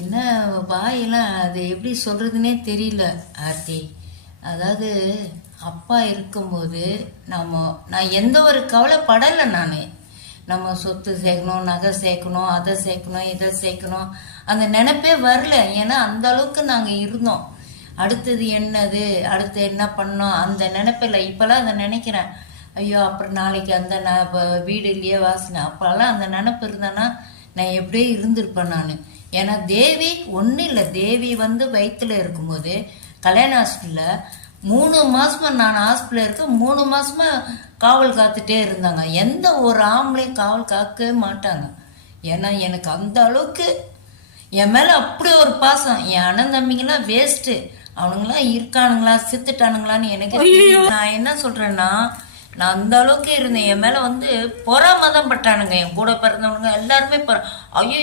என்ன வாயெல்லாம் அது எப்படி சொல்கிறதுனே தெரியல ஆர்த்தி. அதாவது அப்பா இருக்கும்போது நான் எந்த ஒரு கவலைப்படலை. நம்ம சொத்து சேர்க்கணும், நகை சேர்க்கணும், அதை சேர்க்கணும், இதை சேர்க்கணும், அந்த நினைப்பே வரல. ஏன்னா அந்த அளவுக்கு நாங்கள் இருந்தோம். அடுத்தது என்னது, அடுத்து என்ன பண்ணோம், அந்த நினைப்பில்லை. இப்போல்லாம் அதை நினைக்கிறேன். ஐயோ அப்புறம் நாளைக்கு அந்த வீடு இல்லையே வாசனை, அப்போல்லாம் அந்த நினப்பு இருந்தேன்னா நான் எப்படியே இருந்திருப்பேன் நான். ஏன்னா தேவி ஒன்றும் இல்லை, தேவி வயிற்றுல இருக்கும்போது கல்யாண ஹாஸ்பிட்டலில் 3 மாசமா நான் ஹாஸ்பிட்டலில் இருக்க 3 மாசமா காவல் காத்துட்டே இருந்தாங்க. எந்த ஒரு ஆம்பளையும் காவல் காக்கவே மாட்டாங்க. ஏன்னா எனக்கு அந்த அளவுக்கு என் மேலே அப்படி ஒரு பாசம். என் அண்ணன் தம்பிங்களாம் வேஸ்ட்டு, அவனுங்களாம் இருக்கானுங்களா செத்துட்டானுங்களான்னு எனக்கு. நான் என்ன சொல்கிறேன்னா, நான் அந்த அளவுக்கு இருந்தேன். என் மேலே பொறாம தான் பட்டானுங்க. என் கூட பிறந்தவனுங்க எல்லாருமே ஐயோ